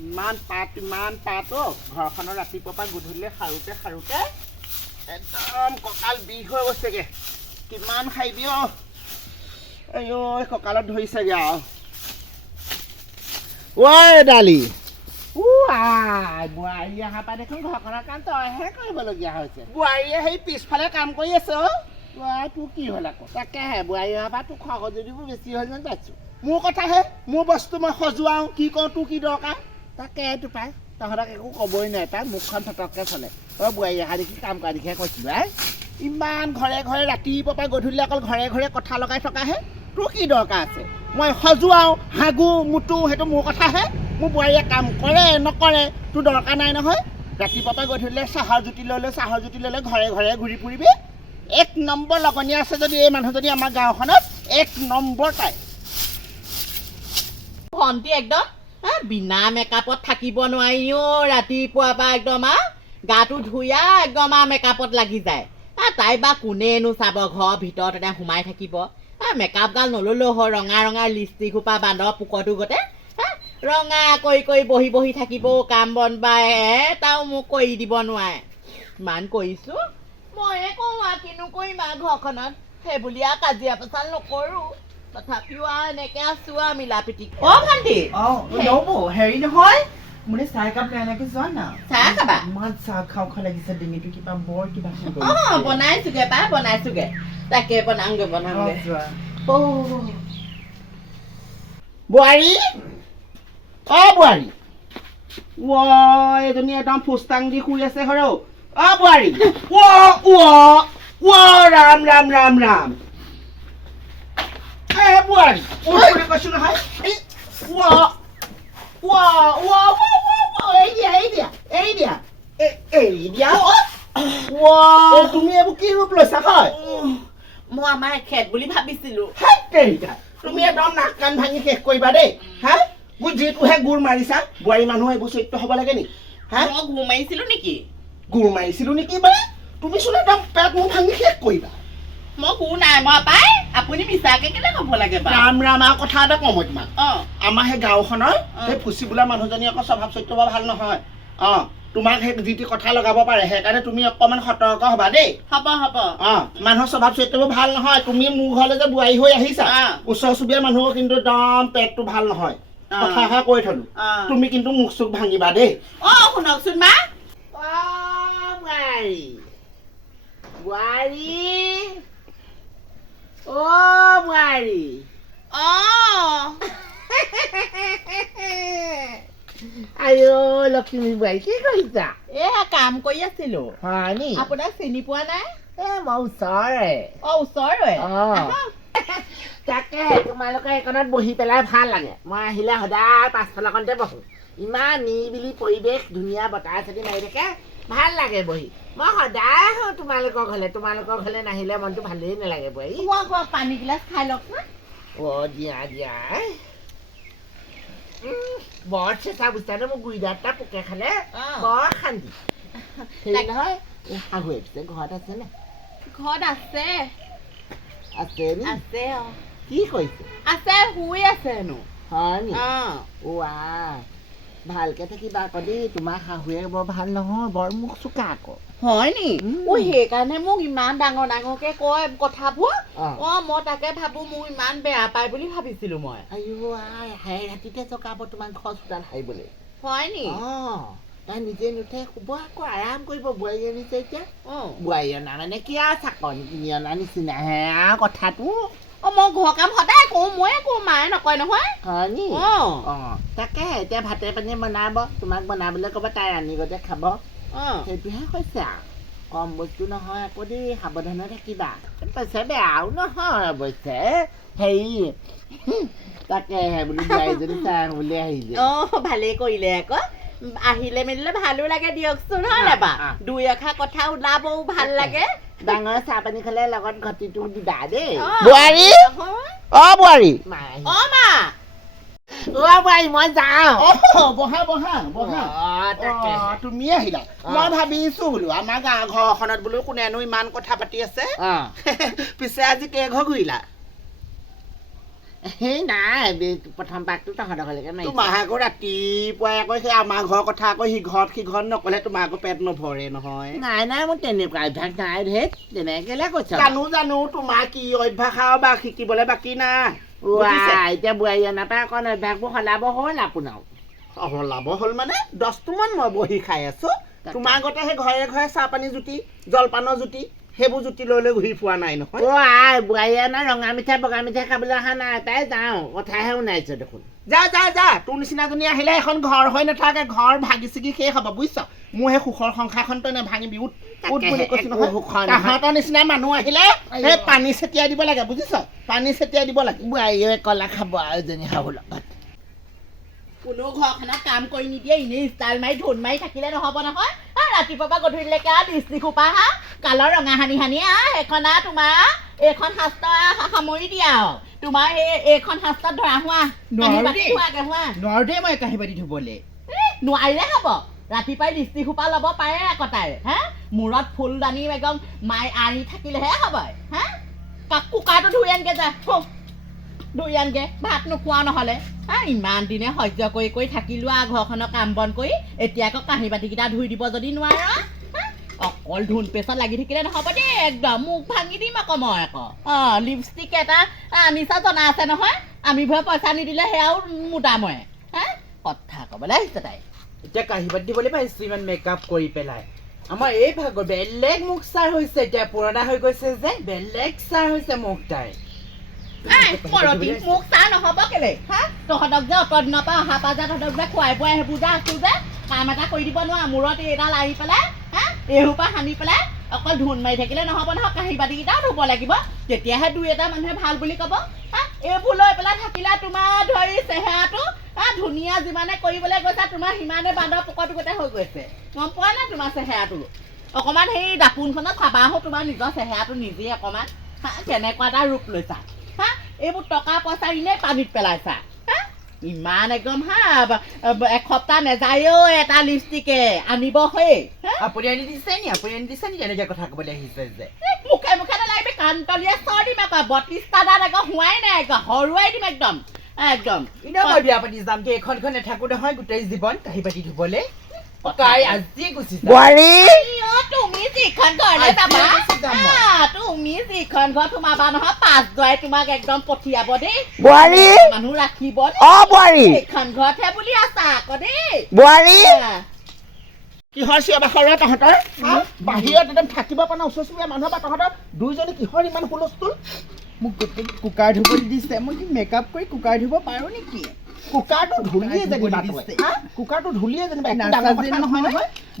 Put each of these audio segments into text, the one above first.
ইমান পাত ঘৰখনৰ ৰাতিপুৱাৰ পৰা গধূলি সাৰোতে একদম কঁকাল বিষ হৈ গৈছেগে কিমান খাইবি কঁকালত ধৰিছেগে আৰু ঐ ডালি বোৱাৰী অহা পৰা দেখোন ঘৰখনৰ কাম তইহে কৰিবলগীয়া হৈছে বোৱাৰীয়ে সেই পিছফালে কাম কৰি আছে তোৰ কি হ'ল আকৌ তাকেহে বোৱাৰী অহা পৰা তোৰ খৰচ যদিবোৰ বেছি হ'ল যেন পাইছোঁ মোৰ কথাহে মোৰ বস্তু মই সজোৱাওঁ কি কওঁ তোৰ কি দৰকাৰ তাকে এইটো পাই তহঁতক একো ক'বই নাই পাই মুখখন ফটককৈ চলে বোৱাৰী অহা দেখি কাম কৰা দেখিহে কৈছিলোঁ ইমান ঘৰে ৰাতিপুৱাৰ পৰা গধূলি অকল ঘৰে কথা লগাই থকাহে তোৰ কি দৰকাৰ আছে মই সজোৱাওঁ হাগো মুতো সেইটো মোৰ কথাহে মোৰ বোৱাৰীয়ে কাম কৰে নকৰে তোৰ দৰকাৰ নাই নহয় ৰাতিপুৱাৰ পৰা গধূলিলৈ চাহৰ জুতি ল'লে ঘৰে ঘূৰি ফুৰিবি 1 নম্বৰ লগনীয়া আছে যদি এই মানুহজনী আমাৰ গাঁওখনত 1 নম্বৰ তাই ভণ্টি একদম বিনা মেকআপত থাকিব নোৱাৰি ৰাতিপুৱাৰ পৰা একদম গাটো ধুই একদম মেকআপত লাগি যায় তাই বা কোনেনো চাব ঘৰৰ ভিতৰত এটা সোমাই থাকিব মেকআপ গাল নল'লেও হয় ৰঙা লিপষ্টিক সোপা বান্ধ পোকটো গতে ৰঙা কৰি বহি থাকিব কাম বন বা এটাও মোক কৰি দিব নোৱাৰে ইমান কৰিছোঁ ময়ে কওঁ কিনো কৰিম ঘৰখনত সেইবুলি কাজিয়া পেচাল নকৰোঁ তথাপিও এনেকে আছো মিলা পিটি ভণ্টি হেৰি নহয় মোৰে চাহ একাপ এনেকে যোৱা না চাহ খাবা ইমান চাহ খাওঁ লাগিছে ডিঙিটো কিবা বৰ কিবা বনাইছোগে তাকে বনাওঁগে বোৱাৰী বোৱাৰী এজনী একদম ফুষ্টাং দি শুই আছে ঘৰ বোৱাৰী ৰাম বোৱাৰী কৈছো নহয় তুমি এইবোৰ কি ৰূপ লৈছা হয় মই আমাৰ খেত বুলি ভাবিছিলো তুমি একদম নাক কাণ ভাঙি শেষ কৰিবা দেই যিটোহে গুৰ মাৰিছা বোৱাৰী মানুহ এইবোৰ চৰিত্ৰ হ'ব লাগে নি মই গুৰ মাৰিছিলো নেকি গুৰ মাৰিছিলো নেকি মানে তুমি চোন একদম পেট মোৰ ভাঙি শেষ কৰিবা মই গুৰ নাই মই পাই আপুনি মিছাকে কেলে ক'ব লাগে ৰাম আৰু কথা এটা কওঁ মই তোমাক আমাৰ সেই গাঁওখনৰ সেই ফুচি বোলা মানুহজনী আকৌ স্বভাৱ চৰিত্ৰ বৰ ভাল নহয় তোমাক সেই যিটি কথা লগাব পাৰে সেইকাৰণে তুমি অকণমান সতৰ্ক হ'বা দেই হ'ব মানুহৰ স্বভাৱ চৰিত্ৰবোৰ ভাল নহয় তুমি মোৰ ঘৰলৈ যে বোৱাৰী হৈ আহিছা ওচৰ চুবুৰীয়া মানুহৰ কিন্তু একদম পেটটো ভাল নহয় কথা কৈ থলো তুমি কিন্তু মুখ চুখ ভাঙিবা দেই শুনকচোন মা বোৱাৰী বোৱাৰী লক্ষ্মী বোৱাৰী কি কৰিছা কাম কৰি আছিলো হয় নি আপোনাক চিনি পোৱা নাই মই ওচৰৰে ওচৰৰে তাকে তোমালোকে এইকণত বহি পেলাই ভাল লাগে মই আহিলে সদায় পাছফালকণতে বহো ইমান নিৰিবিলি পৰিৱেশ ধুনীয়া বতাহ চলি মাৰি থাকে ভাল লাগে বহি মই সদায় আহোঁ তোমালোকৰ ঘৰলে নাহিলে মনটো ভালেই নালাগে বোৱাৰী পানী গিলাচ খাই লওক দিয়া বৰ চেঁচা বুজিছা ন মোৰ গুৰিদাঁতটা পোকে খালে বৰ শান্তি নহয় শাহুৱে পিছে ঘৰত আছে নে ঘৰত আছে কি কৰিছে আছে শুই আছে হেনো হয় নি ভালকে থাকিবা আকৌ দেই তোমাৰ শাহুৱে বৰ ভাল নহয় বৰ মুখ চোকা আকৌ হয় নি সেইকাৰণে মোক ইমান ডাঙৰকে কয় কথাবোৰ মই তাকে ভাবো মোক ইমান বেয়া পাই বুলি ভাবিছিলো মই ৰাতিতে জগাব তোমাৰ ঘৰ চোতাল সাৰিবলৈ হয় নি তাই নিজে নুঠে শুব আকৌ আৰাম কৰিব বোৱাৰী আনিছে এতিয়া বোৱাৰী অনা মানে কি আৰু চাকৰি কিনি অনা নিচিনাহে আৰু কথাটো মই ঘৰ কাম সদায় কৰো ময়ে কৰো মায়ে নকয় নহয় হয় নি তাকে এতিয়া ভাতে পানী বনাব তোমাক বনাবলৈ ক'ব তাই ৰান্ধি গতে খাব সেইটোহে কৈছে আৰু কম বস্তু নহয় আকৌ দেই সাৱধানে থাকিবা পইচা বেয়াও নহয় অৱশ্যে হেৰি তাকেহে বোলো বোৱাৰীজনী চাই বুলি আহিছে ভালেই কৰিলে আকৌ আহিলে মেলিলে ভালো লাগে দিয়কচোন হয় নাবা দুই এষাৰ কথা ওলাবও ভাল লাগে ডাঙৰ চাহ পানী খালে লগত ঘটিটো দিবা দেই বোৱাৰী বোৱাৰী বোৱাৰী মই যাওঁ বহা তুমি আহিলা মই ভাবিছো বোলো আমাৰ গাঁও ঘৰখনত বোলো কোনেনো ইমান কথা পাতি আছে পিছে আজি কেইঘৰ ঘূৰিলা সেই নাই প্ৰথম পাকটো তহঁতৰ ঘৰলৈকে মাৰিছোঁ তোমাৰ আকৌ ৰাতিপুৱাই আকৌ সেই আমাৰ ঘৰৰ কথা আকৌ সিঘৰত নকলে তোমাৰ আকৌ পেট নভৰে নহয় নাই মোৰ তেনেকুৱা অভ্যাস নাই ধেত তেনেকৈ কেলে কৈছ জানো তোমাৰ কি অভ্যাস আৰু বা শিকিবলৈ বাকী নাই এতিয়া বোৱাৰী অনাৰ পৰা অকণ অভ্যাসবোৰ সলাব হ'ল আপোনাৰ সলাব হ'ল মানে 10টোমান মই বহি খাই আছো তোমাৰ আগতে সেই ঘৰে ঘৰে চাহ পানী জুতি জলপানৰ জুতি সেইবোৰ জুতি লৈ ঘূৰি পোৱা নাই নহয় আই বোৱাৰী অনা ৰঙা মিঠাই বগা মিঠাই খাবলৈ অহা নাই তাই যাওঁ কথাহে শুনাইছো দেখোন যা তোৰ নিচিনাজনী আহিলে এখন ঘৰ হৈ নাথাকে ঘৰ ভাগি ছিগি শেষ হ'ব বুজিছ মোৰ সেই সুখৰ সংসাৰখন তই নাভাঙিবি উঠ বুলি কৈছো নহয় তাহাঁতৰ নিচিনা মানুহ আহিলে সেই পানী ছটিয়াই দিব লাগে বুজিছ পানী ছটিয়াই দিব লাগে বোৱাৰীয়ে কলা খাব আৰু এজনী খাব লগত কোনো ঘৰখনত কাম কৰি নিদিয়ে এনেই ষ্টাইল মাৰি ধুন মাৰি থাকিলে নহ'ব নহয় ৰাতিপুৱাৰ পৰা গধূলিলৈকে লিপষ্টিক সোপা কালৰ ৰঙা সানি সেইখন তোমাৰ এইখন শাস্ত্ৰ সামৰি দিয়া তোমাৰ এইখন শাস্ত্ৰত ধৰা হোৱা নোৱাৰো দেই মই কাঁহী বাতি ধুবলৈ নোৱাৰিলে হ'ব ৰাতিপুৱাই লিপষ্টিক সোপা ল'ব পাৰে আকৌ তাই মূৰত ফুলদানি একদম মাই আনি থাকিলেহে হ'ব কুকাৰটো ধুই আনগে যা ধুই আনগে ভাত নোখোৱা নহ'লে ইমান দিনে সহ্য কৰি থাকিলো ঘৰখনৰ কাম বন কৰি এতিয়া আকৌ কাঁহী বাতিকেইটা ধুই দিব যদি নোৱাৰ অকল ধুন পেচত লাগি থাকিলে নহ'ব দেই একদম মুখ ভাঙি দিম আকৌ মই আকৌ লিপষ্টিক এটা আনিছা জনা আছে নহয় আমি ভয়ে পইচা নিদিলে সেয়াও মুদা মই কথা ক'বলৈ আহিছে তাই এতিয়া কাঁহী বাতি দিবলৈ পাইছো ইমান মেকআপ কৰি পেলাই আমাৰ এই ভাগৰ বেলেগ মুখ চাৰ হৈছে এতিয়া পুৰণা হৈ গৈছে যে বেলেগ চাৰ হৈছে মুখ তাই মোক চাহ নহ'ব কেলে তহঁতক যে অত দিনৰ পৰা অহা পৰা যে তহঁতক যে খুৱাই বোৱাই সেইবোৰ যে আছো যে কাম এটা কৰি দিব নোৱাৰ মূৰত এইডাল আহি পেলাই এইসোপা সানি পেলাই অকল ধুন মাৰি থাকিলে নহ'ব নহয় কাঁহী বাতিকেইটাও ধুব লাগিব তেতিয়াহে দুই এটা মানুহে ভাল বুলি ক'ব এইবোৰ লৈ পেলাই থাকিলে তোমাৰ ধৰি চেহেৰাটো ধুনীয়া যিমানে কৰিবলৈ গৈছা তোমাৰ সিমানে বান্দৰ পোকৰটো গোটেই হৈ গৈছে গম পোৱা নাই তোমাৰ চেহেৰাটো অকণমান সেই দাপোনখনত চাবা আহোঁ তোমাৰ নিজৰ চেহেৰাটো নিজেই অকণমান কেনেকুৱা এটা ৰূপ লৈছা এইবোৰ টকা পইচা এনেই পানীত পেলাইছা ইমান একদম এসপ্তাহ নেযায়ও এটা লিপষ্টিকে আনিব সেই আপুনি আনি দিছে নি এনেকে কথা ক'বলৈ আহিছে যে মুখে নালাগিবি কাণতলীয়া চৰ দিম আকৌ 32টা দাঁত আকৌ হোৱাই নাই আকৌ হৰুৱাই দিম একদম মই বিয়া পাতি যাম কি এখন নাথাকো নহয় গোটেই জীৱন কাঁহী বাতি ধুবলৈ আজি গুচি তুমি যিখন ঘৰলৈ যাবা তুমি যিখন ঘৰ সোমাবা নহয় 5 জোৱাই তোমাক একদম পঠিয়াব দেই মানুহ ৰাখিব সেইখন ঘৰতহে বুলি আছা আকৌ দেই কিহৰ চিঞৰ বাখৰ তহঁতৰ বাহিৰত একদম থাকিব পৰা নাই ওচৰ চুবুৰীয়া মানুহ বা তহঁতৰ দুইজনী কিহৰ ইমান হুলস্থুল মোক গোটেই কুকাৰ ধুবলৈ দিছে মই কি মেকআপ কৰি কুকাৰ ধুব পাৰোঁ নেকি কুকাৰটো ধুলিয়ে যেনিবা নহয়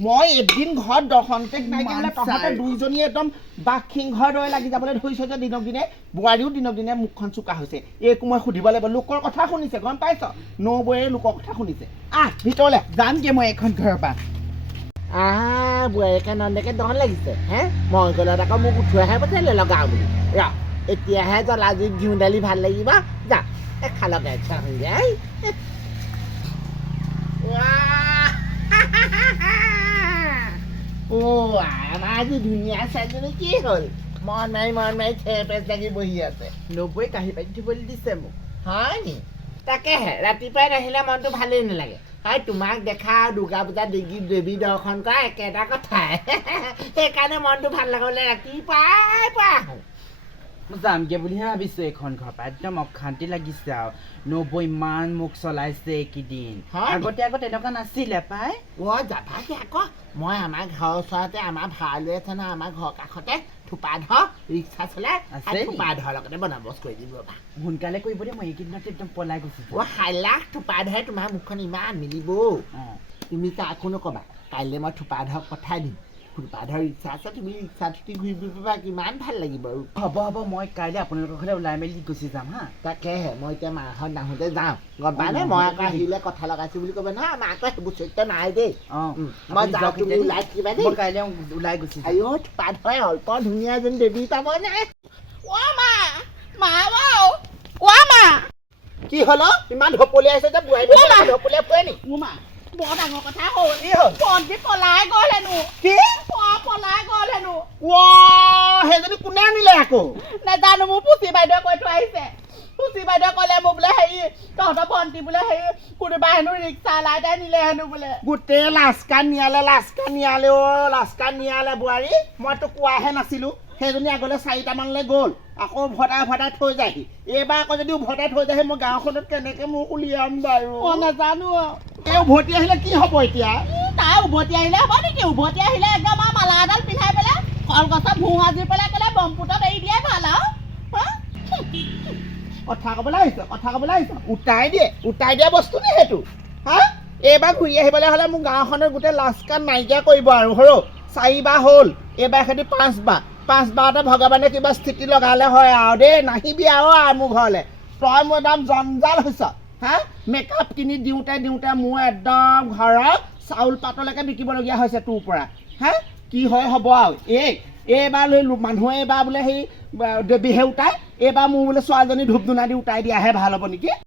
মই এদিন ঘৰত দৰ্শনতেক নাইকিয়া হ'লে তহঁতৰ দুইজনীয়ে একদম বাঘ সিংহৰ দৰে লাগি যাবলৈ ধৰিছে যে দিনক দিনে বোৱাৰীও দিনক দিনে মুখখন চোকা হৈছে এইকো মই সুধিব লাগিব লোকৰ কথা শুনিছে গম পাইছ নবৌয়ে লোকৰ কথা শুনিছে ভিতৰলৈ যামগে মই এখন ঘৰৰ পৰা বোৱাৰীকে নন্দেকে দন লাগিছে মই গ'লত আকৌ মোক উঠোৱাহে পঠিয়ালে লগাওঁ বুলি এতিয়াহে জ্বলা জুই ঘিউ দালি ভাল লাগিব যা খালকে হৈ যায় আমাৰ আজি ধুনীয়া চাইজনী কি হ'ল মন মাৰি থেপেচ লাগি বহি আছে নবৌয়ে কাঁহী বাতি ধুবলৈ দিছে মোক হয় নি তাকেহে ৰাতিপুৱাই নাহিলে মনটো ভালেই নালাগে তোমাক দেখা দুৰ্গা পূজা দেৱী দৰ্শন কৰা একেটা কথাই সেইকাৰণে মনটো ভাল লগাবলৈ ৰাতিপুৱাই পৰা আহোঁ যামগে বুলিহে ভাবিছো এইখন ঘৰৰ পৰা একদম অশান্তি লাগিছে আৰু নবৌ ইমান মোক চলাইছে এইকেইদিন আগতে এনেকুৱা নাছিলে পাই যাবাগে আকৌ মই আমাৰ ঘৰৰ ওচৰতে আমাৰ ভাড়া লৈ আছে নহয় আমাৰ ঘৰৰ কাষতে থোপা ধৰ ৰিক্সা চলাই থোপা ধৰ লগতে বনাবচ কৰি দিব সোনকালে কৰিব দেই মই এইকেইদিনতে একদম পলাই গৈছো হাইলাখ থোপা ধৰে তোমাৰ মুখখন ইমান মিলিব তুমি কাকো নকবা কাইলৈ মই থোপা ধৰক পঠাই দিম থোপা ধৰ ৰিক্সা আছে তুমি ৰিক্সাত ঘূৰি ফুৰিবা কিমান ভাল লাগিব আৰু হ'ব মই কাইলৈ আপোনালোকৰ ঘৰলৈ ওলাই মেলি গুচি যাম তাকেহে মই এতিয়া মাহঁত নাহোঁতে যাওঁ গম পাই নে মই আকৌ আহিলে কথা লগাইছো বুলি ক'ব নহয় মাকৰ সেইবোৰ চৰিত্ৰ নাই দেই মই যাওঁ তুমি ওলাই থাকিবা দেই কাইলৈ ওলাই গুচি থোপা ধৰে অল্প ধুনীয়া যেন দেৱী পাব নাই কি হ'ল ইমান ঢপলিয়াইছে যে বোৱাৰী ঢপলিয়াই ফুৰে নি বৰ ডাঙৰ কথা হ'ল পণ্ডিত পলাই গ'ল হেনো সেইজনী কোনে আনিলে আকৌ নাজানো মোৰ পুচি বাইদেৱে কৈ থৈ আহিছে খুচি বাইদেউ ক'লে মোক বোলে হেৰি তহঁতৰ ভণ্টি বোলে হেৰি কোনোবা হেনো ৰিক্সা লাই তাই নিলে হেনো বোলে গোটেই লাচকা নিয়ালে লাচকা নিয়ালে বোৱাৰী মই তোক কোৱাহে নাছিলোঁ সেইজনী আগলৈ 4টামানলৈ গ'ল আকৌ ভটাই থৈ যায়হি এইবাৰ আকৌ যদি উভতাই থৈ যায়হি মই গাঁওখনত কেনেকৈ মোক উলিয়াম বাৰু মই নাজানো এই উভতি আহিলে কি হ'ব এতিয়া তাই উভতি আহিলে হ'ব নেকি উভতি আহিলে একদম আৰু মালা এডাল পিন্ধাই পেলাই কলগছত ভূঁ সাজি পেলাই ক'লে ব্ৰহ্মপুত্ৰত এৰি দিয়াই ভাল আৰু কথা ক'বলৈ আহিছ উটাই দিয়া বস্তু নে সেইটো হা এইবাৰ ঘূৰি আহিবলৈ হ'লে মোৰ গাঁওখনৰ গোটেই লাচকান নাইকিয়া কৰিব আৰু সৰু 4বাৰ হ'ল এইবাৰ খেতি 5বাৰতে ভগৱানে কিবা স্থিতি লগালে হয় আৰু দেই নাহিবি আৰু মোৰ ঘৰলৈ তই মোৰ একদম জঞ্জাল হৈছ হা মেকআপ কিনি দিওঁতে মোৰ একদম ঘৰৰ চাউল পাতলৈকে বিকিবলগীয়া হৈছে তোৰ পৰা হা কি হয় হ'ব আৰু এইবাৰ লৈ মানুহে এইবাৰ বোলে সেই দেৱীহে উঠাই এইবাৰ মোৰ বোলে ছোৱালীজনী ধূপ ধূনা দি উঠাই দিয়াহে ভাল হ'ব নেকি